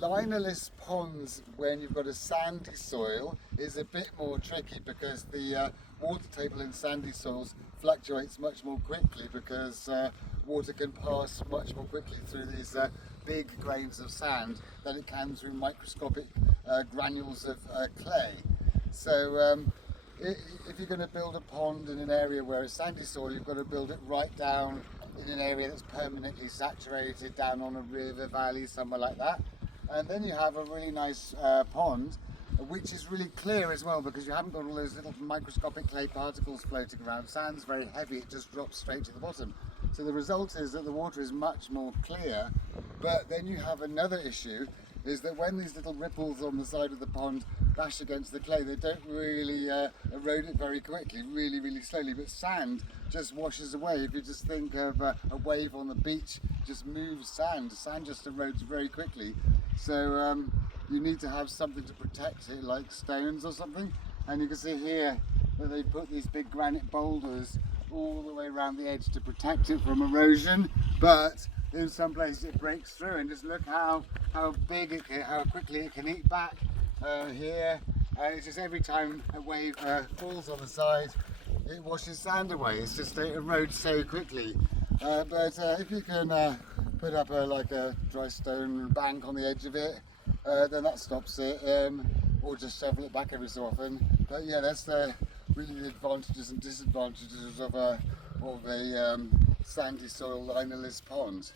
Linerless ponds, when you've got a sandy soil, is a bit more tricky because the water table in sandy soils fluctuates much more quickly because water can pass much more quickly through these big grains of sand than it can through microscopic granules of clay. So if you're going to build a pond in an area where it's sandy soil, you've got to build it right down in an area that's permanently saturated, down on a river, valley, somewhere like that. And then you have a really nice pond, which is really clear as well because you haven't got all those little microscopic clay particles floating around. Sand's very heavy, it just drops straight to the bottom. So the result is that the water is much more clear, but then you have another issue, is that when these little ripples on the side of the pond bash against the clay, they don't really erode it very quickly, really slowly, but sand just washes away. If you just think of a wave on the beach, just moves sand just erodes very quickly. So you need to have something to protect it, like stones or something. And you can see here that they put these big granite boulders all the way around the edge to protect it from erosion. But in some places it breaks through, and just look how big it can, how quickly it can eat back here. It's just every time a wave falls on the side, it washes sand away. It's just it erodes so quickly. But if you can put up like a dry stone bank on the edge of it, then that stops it, or just shovel it back every so often. But yeah, that's really the advantages and disadvantages of a sandy soil linerless pond.